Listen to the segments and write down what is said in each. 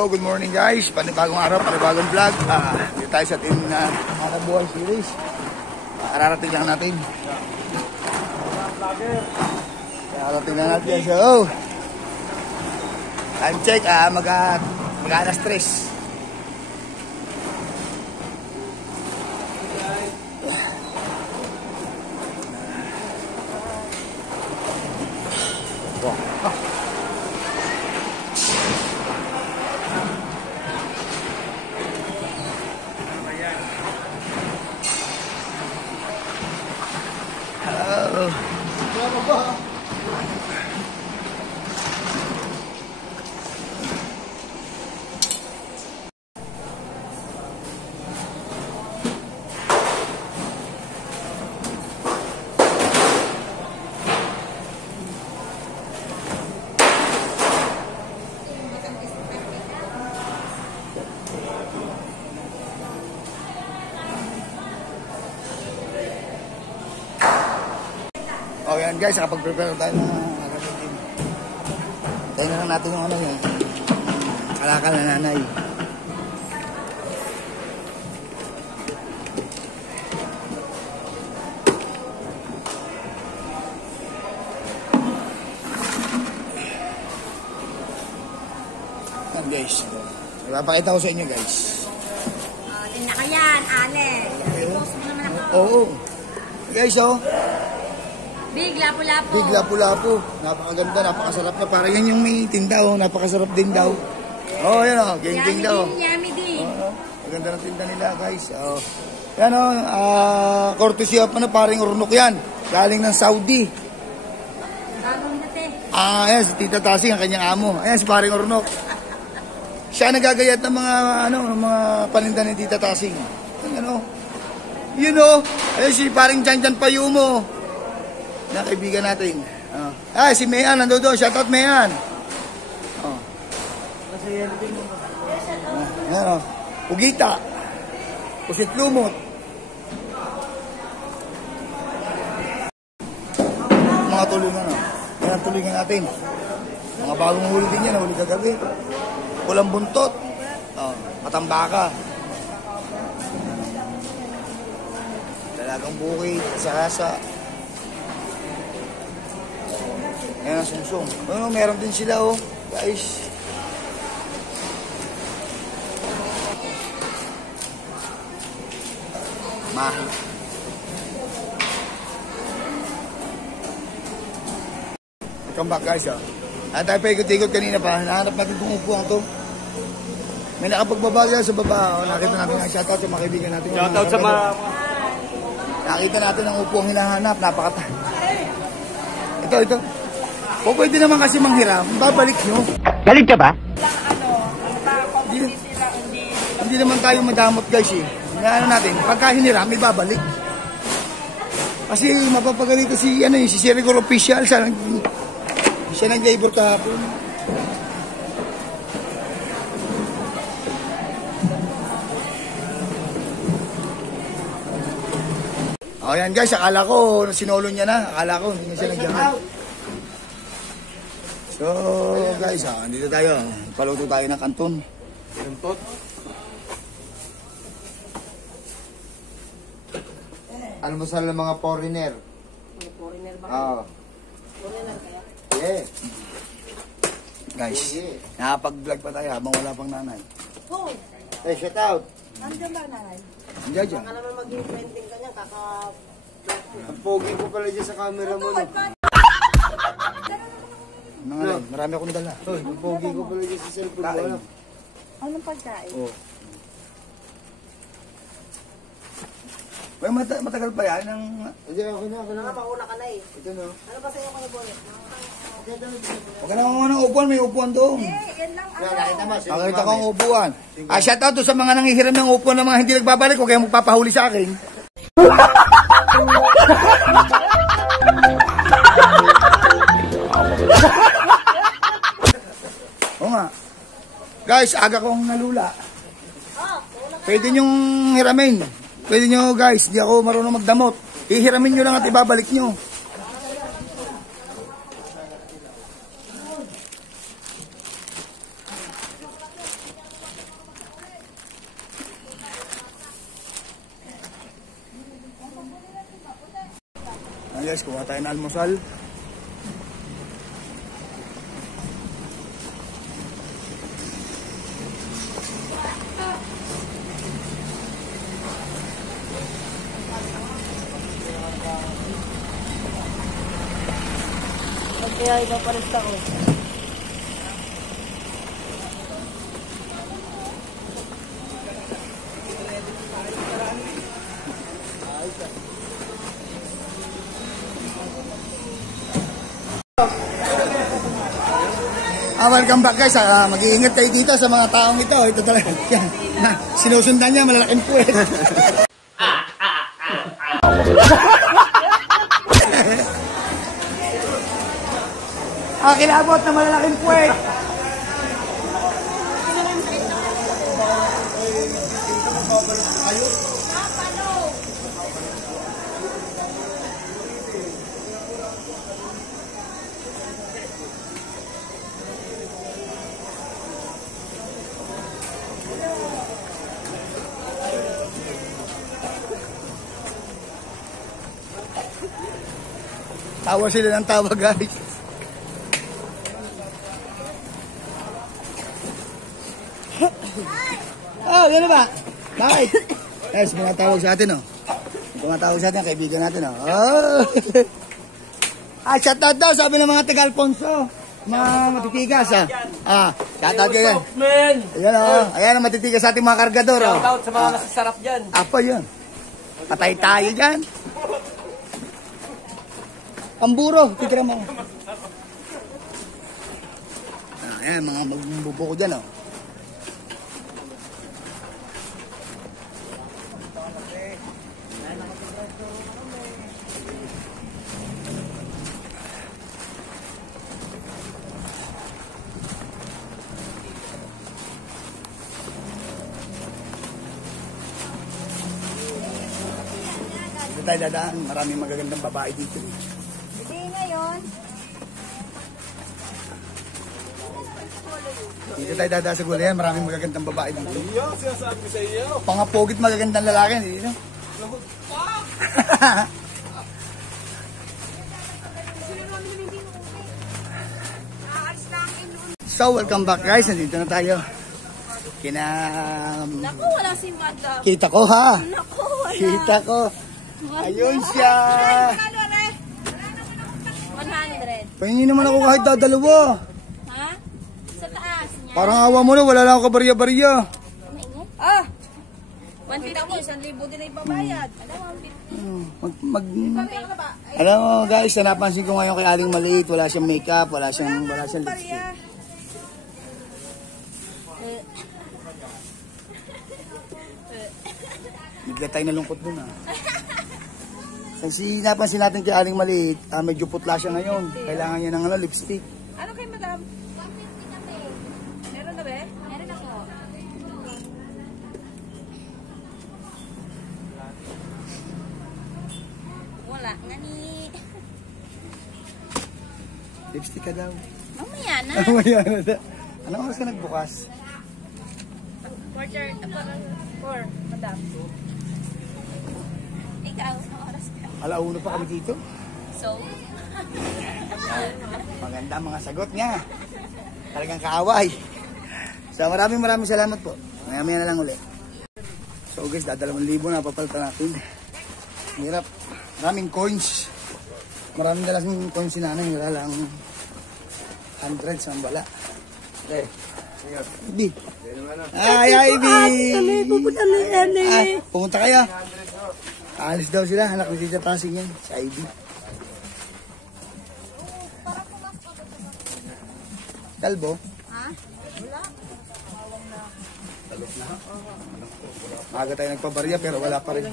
Yo, good morning guys. Panibagong araw, panibagong vlog. Dito tayo sa ating Hanap Buhay series. Ararating lang natin. Ararating lang natin. So, time check. Mag-alas 3. Oh yan guys, nakapag-prepare tayo ng gagawin. Tayo na lang natin yung ano yun. Kalakal na nanay. Yan guys. Ipapakita ko sa inyo guys. Tingnan ka yan, Ale. Post mo naman ako. Oo. Guys oh. Big lapu-lapu. Big lapu-lapu. Napakaganda, napakasarap na. Parang yan yung may tinda, oh. Napakasarap din daw. Oh, yan oh. Geng-geng daw. Yummy din. Maganda ng tinda nila, guys. Oh. Yan oh. Courtesy of paring Urnok yan. Galing ng Saudi. Bagong dati. Yan si Tita Tasing, ang kanyang amo. Ayan si paring Urnok. Siya nagagayat ng mga paninda ni Tita Tasing. Ano? You know, ayan si paring Janjan Payumo. Na kaibigan natin. Si Mayan, nando doon. Shoutout Mayan. Ugita. Pusit Lumot. Mga tulungan. Yan ang tulungan natin. Mga bagong huli din yan. Huli kagabi. Pulang buntot. Matambaka. Dalagang bukid. Sasa. Ayan ang sumsum. Meron din sila guys. Mahi. Welcome back guys tayo pa ikot-ikot kanina pa. Nahanap natin itong upuan to. May nakapagbaba sa baba. Nakita natin ang shoutout sa mga kaibigan natin. Shoutout sa mga... Nakita natin ang upuan hinahanap. Napakata. Ito. O pwede naman kasi manghiram, babalik nyo. Galit ka ba? Hindi naman tayo madamot guys Ano natin, pagka hiniram, ibabalik. Kasi mapapagalito si Serigor Official, siya nag-labor kahapon. Yan guys, akala ko, sinolo niya na. Akala ko, hindi siya nag-jacket. So guys, dito tayo. Paluto tayo ng kanton. Kantot? Almusal ng mga foreigner. Mga foreigner ba? Oo. Foreigner kaya? Yeah. Guys, nakapag-vlog pa tayo habang wala pang nanay. Hoy! Hey, shout out. Nandiyan ba nanay? Andiyan dyan. Baka naman maging trending ka niya, Ang pogi ko pala dyan sa camera mo. Marami akong dala. Ang pogi ko pala dyan sa cellphone mo. Anong pagkain? Well, matagal pa yan. Hindi, ako na. Mauna ka na Ito na. Ano ba sa'yo kayo, Bonet? Huwag ka naman ng upuan, may upuan doon. Yan lang Nakita mo. Nakita ko ang upuan. Shoutout to sa mga nangihiram ng upuan ng mga hindi nagbabalik. Huwag kayong magpapahuli sa akin. Oo nga. Guys, aga kong nalula. Pwede nyong hiramin. Pwede nyo guys, di ako marunong magdamot. Ihiramin nyo lang at ibabalik nyo. Ayan guys, kuha tayo ng almusal. Kaya ipaparesta ko. Welcome back guys. Mag-iingat kayo dito sa mga taong ito. Ito talaga. Yan. Sinusundan niya, malalaking puwet. Kilabot na malalaking puwet. Tawa sila ng tawa guys. Oh, yan na ba? Bakit? Guys, tumatawag sa atin oh. Tumatawag sa atin, kaibigan natin oh. Shout out daw, sabi ng mga taga-Alfonso. Mga matitigas shout out kayo. Ayan oh, ayan ang matitigas sa ating mga kargador oh. Shout out sa mga masasarap dyan. Apa yun? Patay tayo dyan. Ang buro, titira mo. Ayan, mga magbubuko dyan, oh. Dito tayo dadaan, maraming magagandang babae dito. Hindi ngayon. Dito tayo dadaan sa gulayan, maraming magagandang babae dito. Pangapogit magagandang lalaki, hindi no? So, welcome back guys, nandito na tayo. Naku, wala si Madam. Kita ko ha. Naku, wala. Kita ko. Ayun siya. 100. Pahingin naman ako kahit dadalawa. Ha? Sa taas niya. Parang awa mo na, wala lang ako kabarya-barya. Ah! 150 mo, 1,000 din na ipabayad. Alam mo guys, napansin ko ngayon kay Aling Maliit, wala siyang makeup, wala siyang lipstick. Bigla tayo nalungkot dun Kasi napansin natin kay Aling Maliit, medyo putla siya ngayon. Kailangan niya ng lipstick. Ano kay Madam? 150 kami. Meron na ba? Meron ako. Wala nga ni. Lipstick ka daw. Mamaya na. Mamaya na. Anong oras ka nagbukas? Quarter, parang 4, Madam. Ikaw, ang oras ka. Alauna pa kami dito. So? Maganda mga sagot niya. Talagang kaaway. So maraming salamat po. Mamaya na lang ulit. So guys, 2,000 na papalitan natin. Hirap. Maraming coins. Maraming dalasing coins si nanay. Wala lang 100 sa bala. Okay. Ivy. Ay, Ivy. Pumunta kayo. Alis daw sila. Anak ni Tita Pasing yan. Si Ivy. Kalbo? Ha? Wala. Talok na. Maaga tayo nagpabarya pero wala pa rin.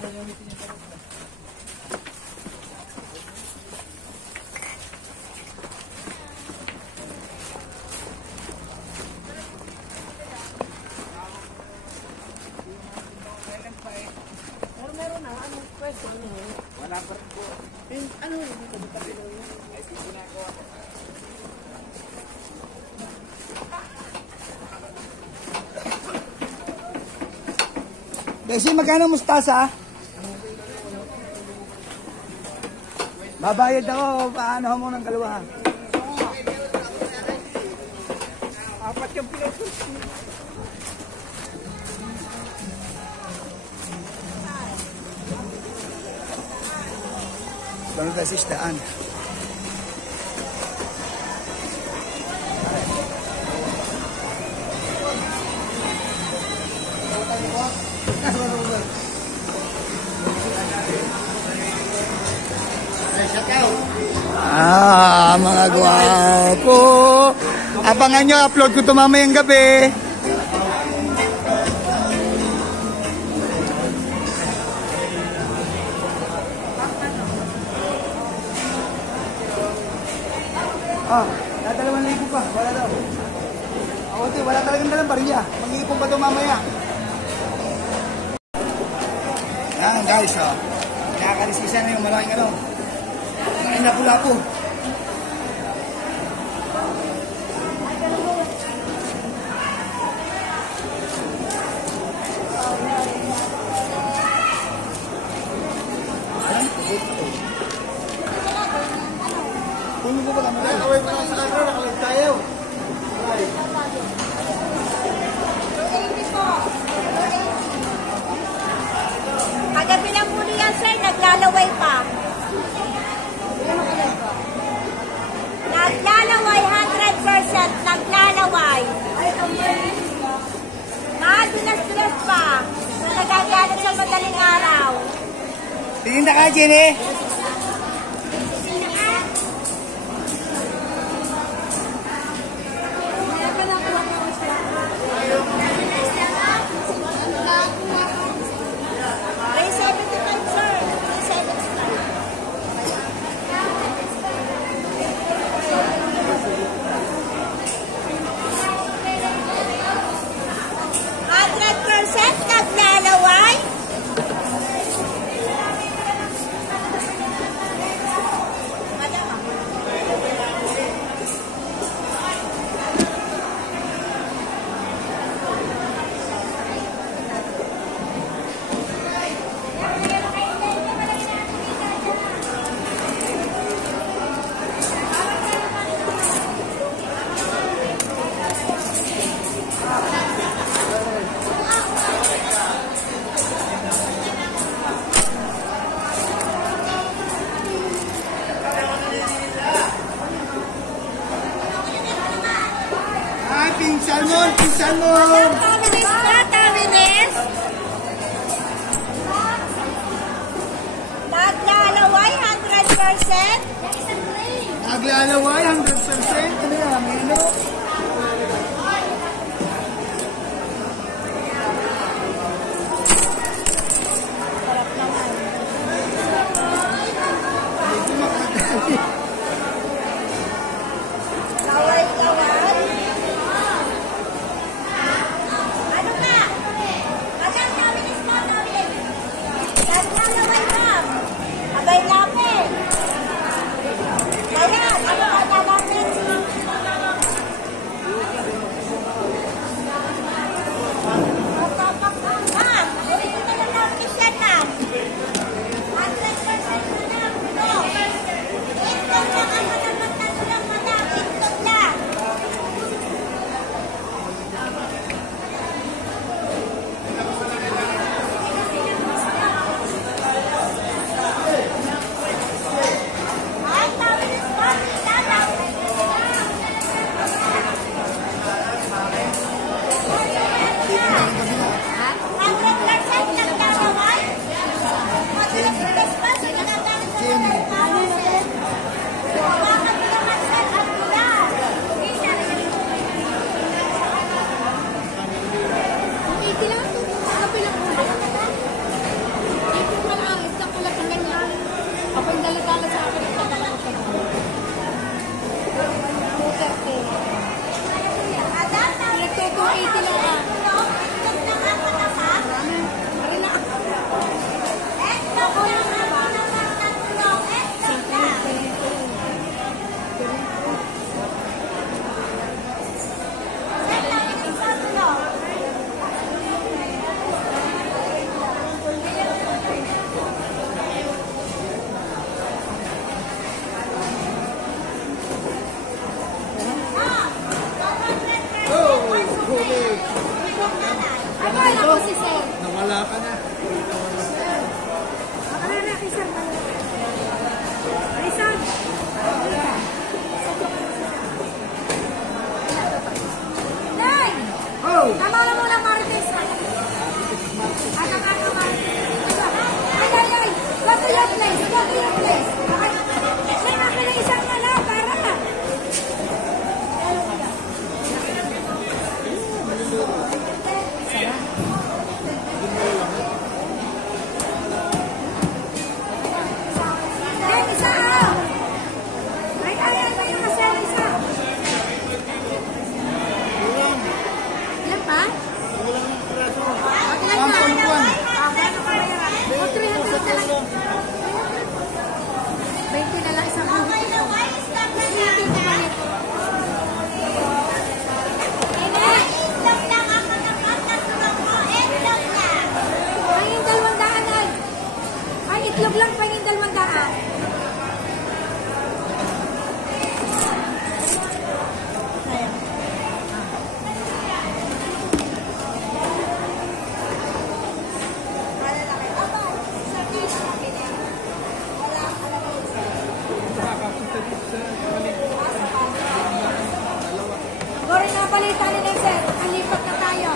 Meron na. Anong pwesto? Wala pa rin po. Ano yun? Ay, ginagawa ko. Beshi, magkano mustasa? Babayad ako, paano mo ng dalawa? Apat yung piloto. Ganun tayo sa isdaan. Mga gwapo. Abangan nyo, upload ko ito mamayang gabi. Dadalawang libo pa. Wala daw. Wala talagang dalang bariya. Mag-iipon pa ito mamaya. Yan guys, nakakarisisa na yung malaking ano. Ang lapu-lapu. Tulog ko ba kami? Nakaway pa lang sa kanto, nakalag tayo. Kagabi lang muli yan, sir. Naglalaway pa. Naglalaway, 100%. Naglalaway. Madulas-dulas pa. Nagagalit sa madaling araw. Tingin na ka, Jenny. Pinsan mo! Tawines pa, tawines. Naglalaway, 100%. Naglalaway, 100%. Ano yan, Milo? wala ko si Sir. Nawala ka na. Makarana kay Sir. Rizal. Nay! Oh! Tama na muna Marites. Ano Marites? Ay! Go to your place. Go to your place. May nakin na isang para. Isa. Ay, ayan pa yung kasel isa. Ilan pa? Ilan na? 300 na lang. 20 na lang isang buhit. Pangin 200 ay. Ay, itlog lang pangin 200. Gori na palitan ni Sir. Ang lipat na tayo.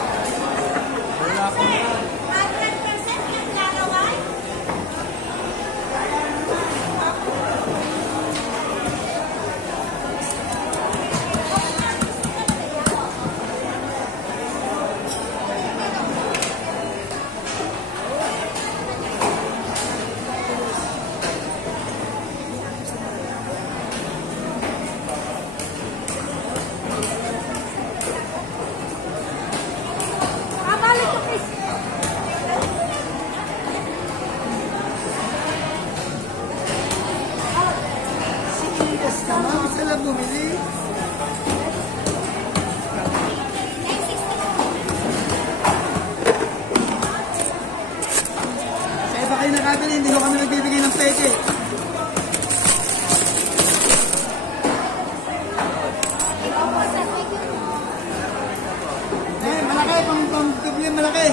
Sir, 100% yung lalaway? Balik ko, Chris. Yes, naman. Isa lang bumili. Sa iba kayo nakabili, hindi ko kami nagbibigay ng peke. Malaki, pang-tubli malaki.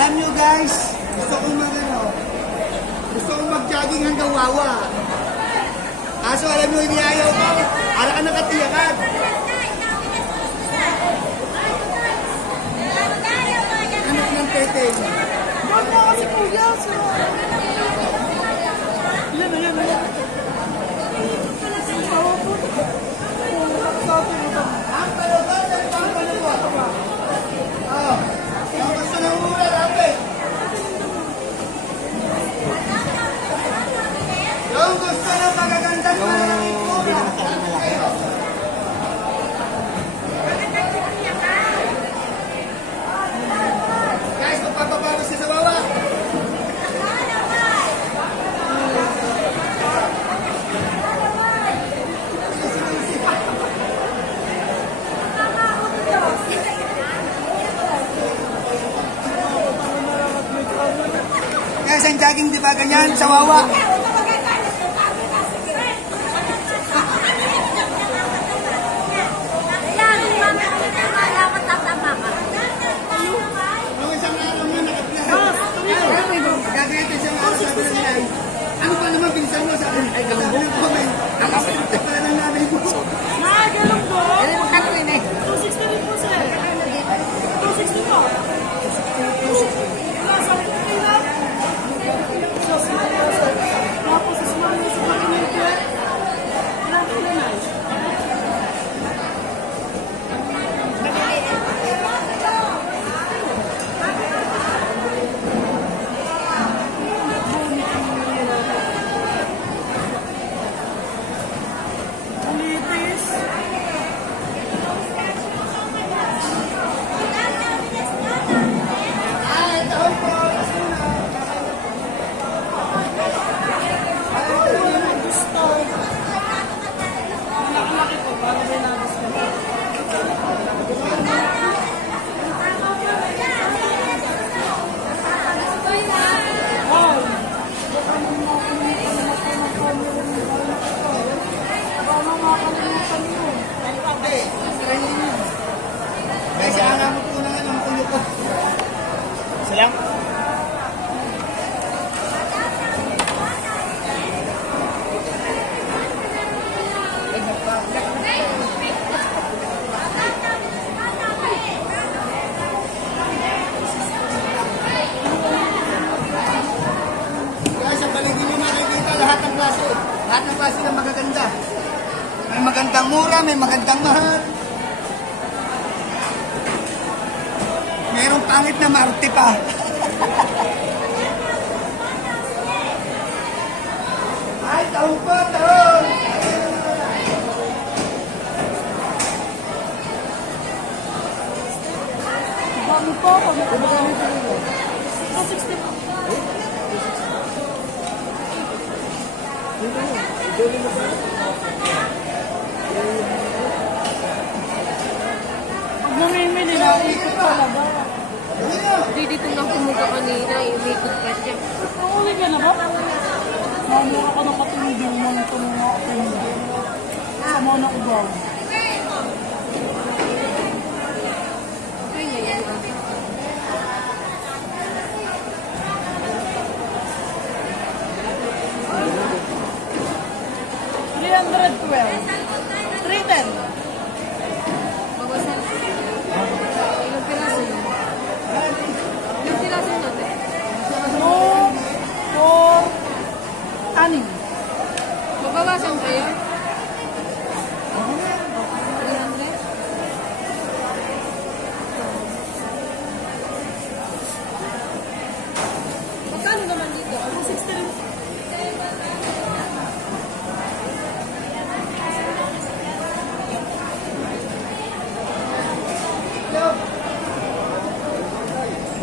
Alam nyo guys, gusto kong mag-jogging hanggang Wawa. Kaso alam nyo, hindi ayaw ko. Para ka nakatiyakan. Anak ng teteng. Huwag mo kasi kuya. Yan. Ang palaban, ang palaban. Oh, yung gusto ng mura, lapit. Yung gusto ng magagandang maraming mura. Guys, magpapabawas siya sa baba. Guys, ang jogging di ba ganyan sa Wawa? Nung isang araw nga naka-vlog. Gagawin isang araw sabi ng nanay. Ano pa naman pinsan mo sa akin? Ay, sabi ng comment. Ang isip pala ng nanay mo. Galong po? 260 rin po sir. 260 po. 260. lang? Kaya sa paligid nyo makikita lahat ng klase. Lahat ng klase na magaganda. May magandang mura, may magandang mahal. Merong pangit na Maruti pa. Ay, taon po, taon! Bago po, pag-aaral. 260 po. Pag namimili na, ikot talaga. Hindi dito lang pumunta kanina, umikot pa siya. Uuwi ka na ba? Mamura ka ng katulong mo nito mga katulong. Sa mga nakubaw. Okay na yan. 310. Bawasan. Ilang piraso yun? Ilang piraso natin? 2, 4, 6. Mabawasan kayo? 300? Magkano naman dito? 260 rin.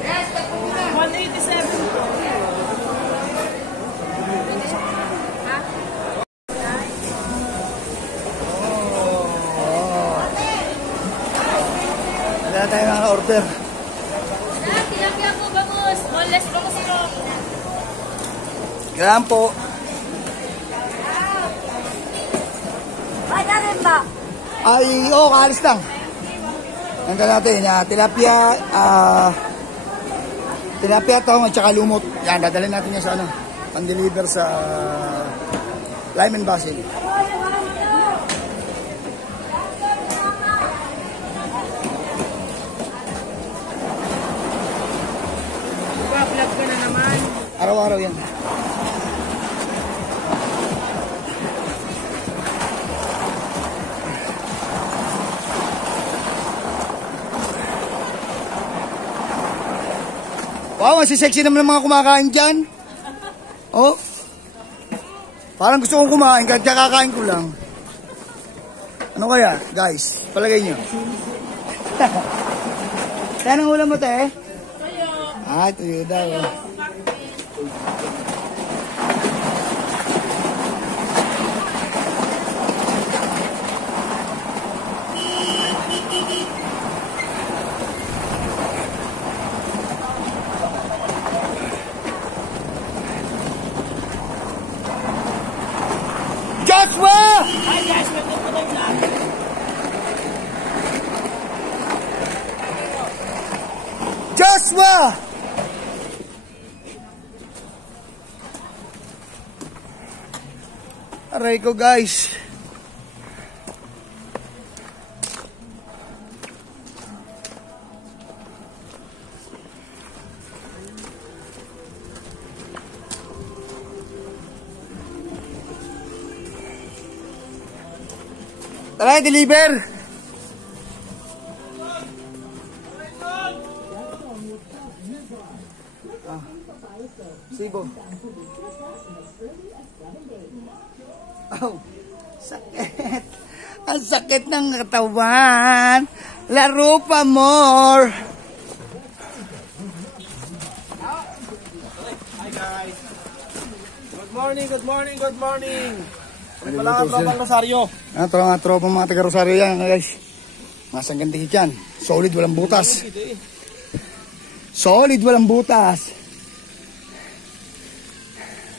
Yes, pagpapuna. 187. Ha? Wala tayo naka-order. Tilapia po, bangus. Molles, bangus ito. Ganyan po. Baka rin ba? Ay, kaalis lang. Handa natin, tilapia taong at saka lumot. Yan, dadalhin natin yan sa ano, pan-deliver sa Lyman Basil. Ipa-vlog ka na naman. Araw-araw yan. Wow, masisexy naman ng mga kumakain dyan. Oh. Parang gusto kong kumain, kahit kakain ko lang. Ano kaya, guys? Palagay nyo. Saan ang ulam mo, te? Tuyo. Ah, tuyo daw. Joshua! Hi guys, welcome to my vlog. Joshua! Aray ko, guys. Tara, deliver! Sibo. Oh, sakit. Ang sakit ng katawan. Laro pa more. Hi guys. Good morning, good morning, good morning. Wala ang tropang Rosario. Tropang mga taga Rosario yan, guys. Masang ganti yan. Solid, walang butas. Solid, walang butas.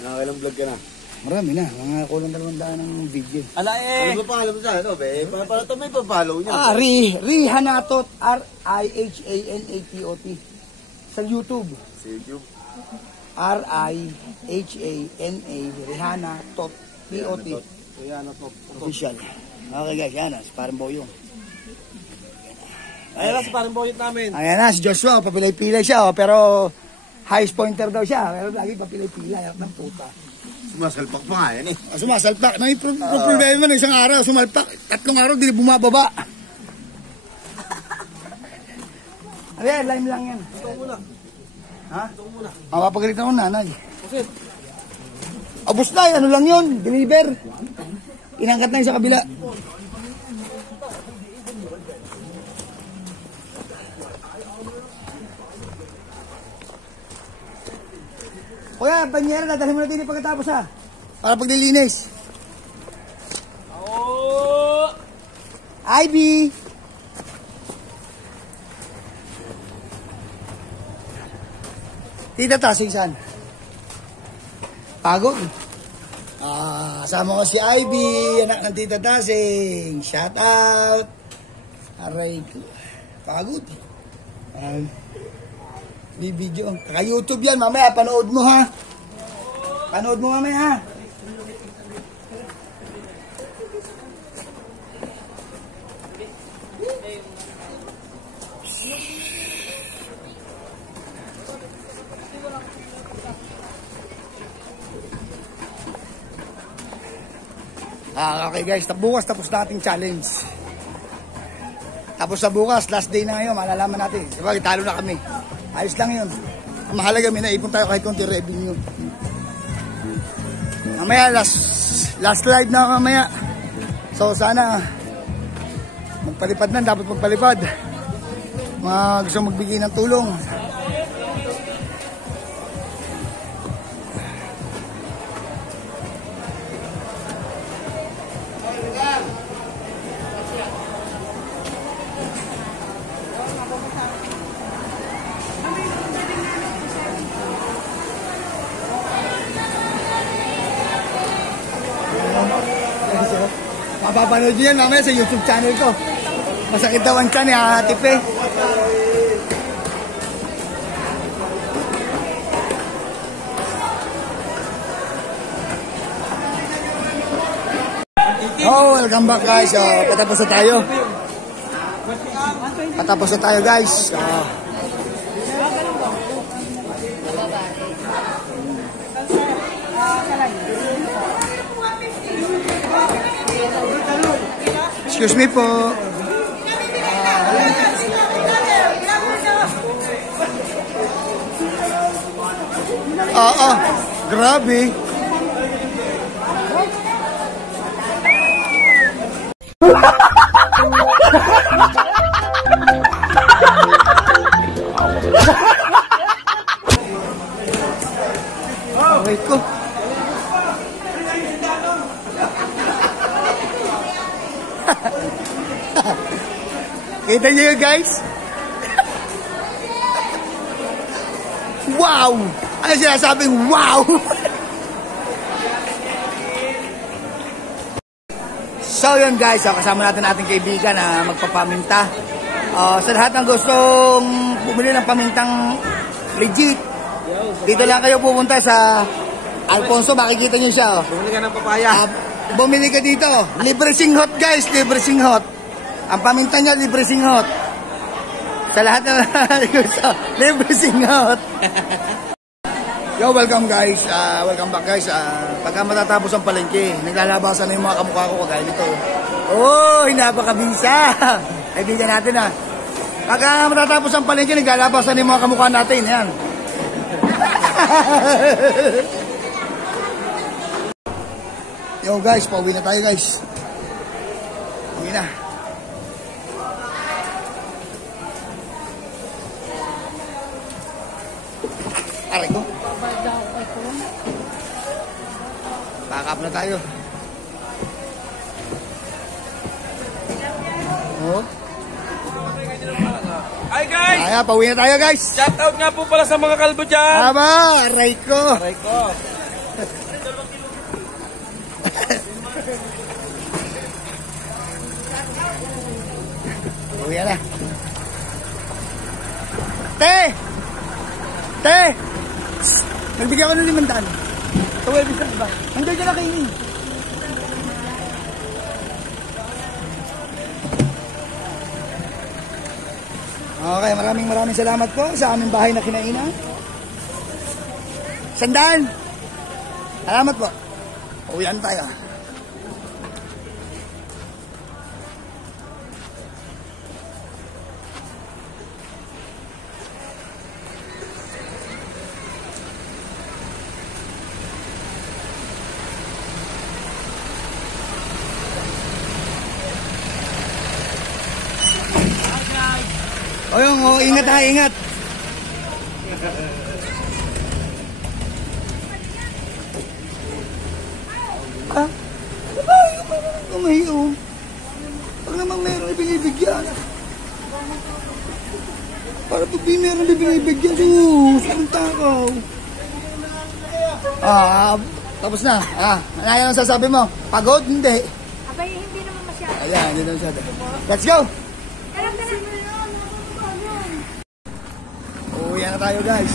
Nakakailang vlog ka na. Marami na. Mga kulang 200 ng video. Ala Ano ba paalam sa ano, be? Para ito may papalaw niya. Rihanatot. Rihanatot. Sa YouTube. Sa YouTube. R-I-H-A-N-A Rihanna Tot P-O-T Ayan, ito. Official. Okay guys, yan na. Si parang Boyong. Ayan na, si parang boyot namin. Ayan na, si Joshua. Papilay-pilay siya. Oh, pero highest pointer daw siya. Pero lagi papilay-pilay. Harap ng puta. Sumasalpak pa nga yan eh. Sumasalpak. May problema na isang araw. Sumalpak. 3 araw, di bumababa. Ayan, lime lang yan. Ito muna. Ha? Ito muna. Mapapagalitan ko nanay. Kasi, Abos na, ano lang yun. Deliver. Inangkat na yung sa kabila. Kuya, banyera, dadalhin mo natin yung pagkatapos ha. Para paglilinis. oh! Ivy! Tita Tasing saan? Pagod. Kasama ko si Ivy, anak ng Tita Tasing. Shout out. Aray ko. Pagod. Di video. Kaka-YouTube yan, mamaya. Panood mo ha. Panood mo mamaya ha. Okay guys, bukas tapos nating challenge. Tapos sa bukas, last day na ngayon, malalaman natin. Diba, talo na kami. Ayos lang yun. Ang mahalaga, may naipon tayo kahit konti revenue. Mamaya, last live na mamaya. So sana, magpalipad na, dapat magpalipad. Mga gusto magbigay ng tulong. Mapapanood nyo yan mamaya sa YouTube channel ko. Masakit daw ang tiyan ni Ate Pe. Oh, welcome back guys. Patapos na tayo. Patapos na tayo guys. Excuse me po. Grabe. Okay ko. Kita niyo yun, guys? Wow! Ano sinasabing wow? So yun guys, kasama natin ating kaibigan na magpapaminta. Sa lahat ng gustong bumili ng pamintang legit, dito lang kayo pupunta sa Alfonso, makikita niyo siya. bumili ka ng papaya. Bumili ka dito. Libre singhot guys, libre singhot. Ang paminta niya, libre singhot. Sa lahat na gusto, libre singhot. Yo, welcome guys. Welcome back guys. Pagka matatapos ang palengke, naglalabasan na yung mga kamukha ko kagaya nito. Oh, napakabisa. Kaibigan natin ha. Pagka matatapos ang palengke, naglalabasan na yung mga kamukha natin. Yan. Yo guys, pauwi na tayo guys. Pauwi na. Aray ko. Pack up na tayo. Oh. Hi guys! Kaya, pauwi na tayo guys. Shout out nga po pala sa mga kalbo dyan! Tama, aray ko. Aray ko! Pauwi na. Te! Te! Nagbigyan ko ng 500. Ito, Elvis na ba? Hanggang dyan na kainin. Okay, maraming salamat po sa aming bahay na kinainan. Sandaan! Salamat po. Uwian tayo. O, ingat ha, ingat. Ah, babae ka parang kumahiyo. Pag naman meron ibinibigyan. Para pag di meron ibinibigyan, saan takaw? Tapos na. Ano yung sasabi mo? Pagod? Hindi. Abay, hindi naman masyado. Ayan, hindi naman masyado. Let's go! Uwian na tayo, guys.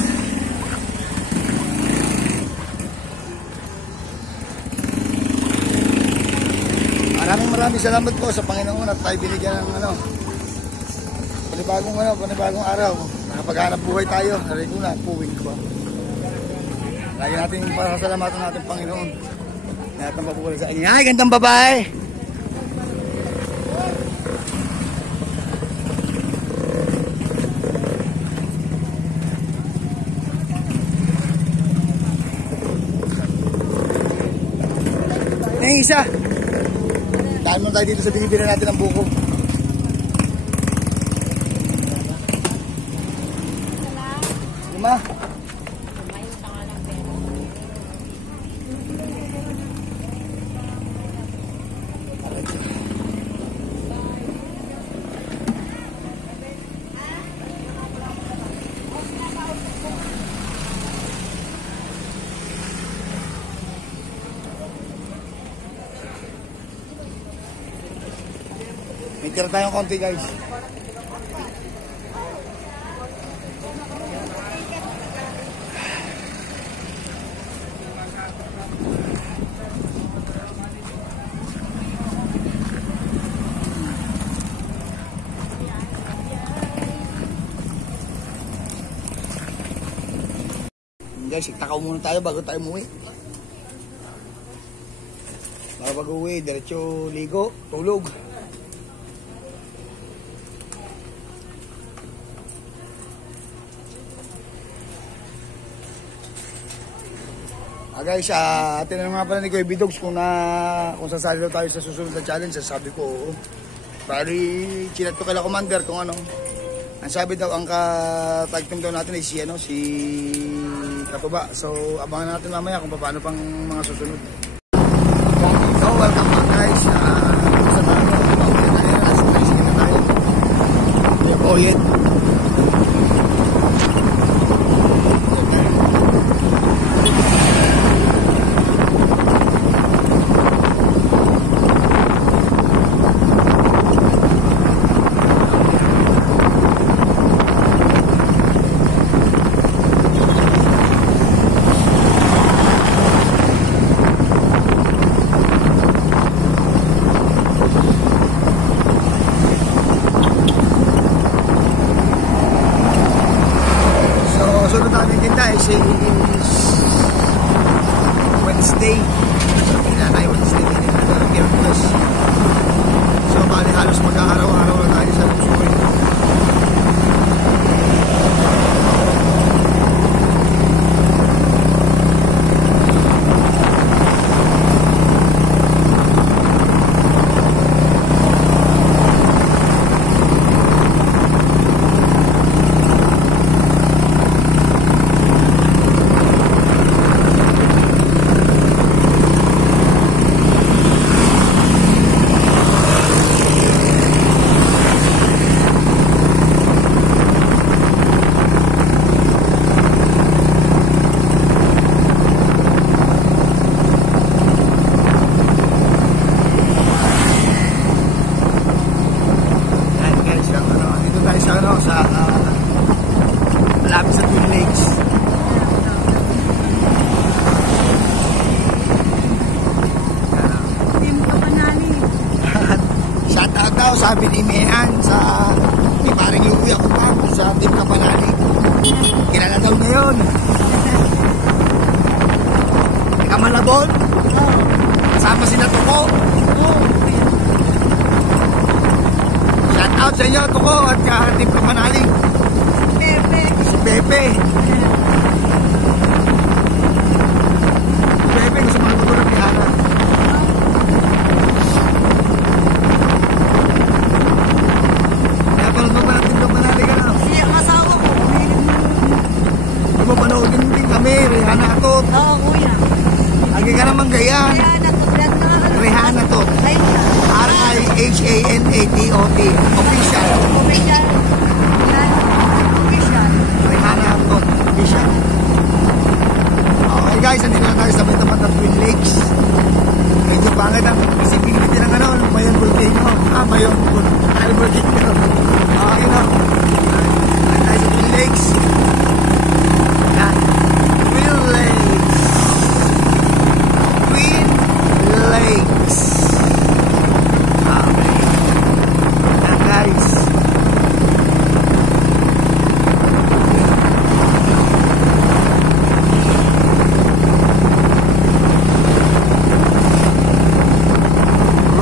Maraming salamat po sa Panginoon at tayo binigyan ng panibagong araw. Nakapaghanap buhay tayo. Narin ko na, puwing ko. Lagi natin pasasalamatan natin Panginoon. Lahat ng pabuhay sa inyo. Ay, gandang babae! Yung isa. Daan mo tayo dito sa binibili natin ng buko. Lima. May tira tayong konti, guys. Guys, iktakaw muna tayo bago tayo umuwi. Bago uwi, diretso ligo, tulog. Guys, tinanong nga pala ni Kuya Bidogs kung sasali daw tayo sa susunod na challenge. Sabi ko, oo. Bali, chinat ko kala Commander kung ano. Ang sabi daw, ang ka-tag team daw natin ay si Katuba. So, abangan natin mamaya kung paano pang mga susunod. So, welcome back guys. Sa tayo, paulit na rin. Sige na tayo. May boyet. Shout out daw, sabi ni Mian sa ni paring Louie ako pa sa Team Kapanali. Kilala daw na yun. Kamalabon. Kasama sila Tuko. Shout out sa inyo Tuko at Team Kapanali. Si Pepe. Pepe, gusto mo natutulog ni Hana. Kaya pala mo ba natin Team Kapanali ka na? Siya ang asawa ko. Di ba panoodin din kami, Rihanna Atot. Oo, kuya. Lagi ka naman gaya. Kaya natutulad na ano. Rihanna Atot. Ayun na. R-I-H-A-N-A-T-O-T. Official. Official. Yan. Official. Rihanna Atot. Official. Okay guys, nandito na tayo sa may tapat ng Twin Lakes. Medyo pangit ang visibility ng ano, Mayon Volcano. Mayon Volcano. Okay na. Nandito tayo sa Twin Lakes. Yan. Twin Lakes. Twin Lakes. Okay. Yan guys.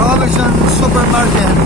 Robinson Supermarket.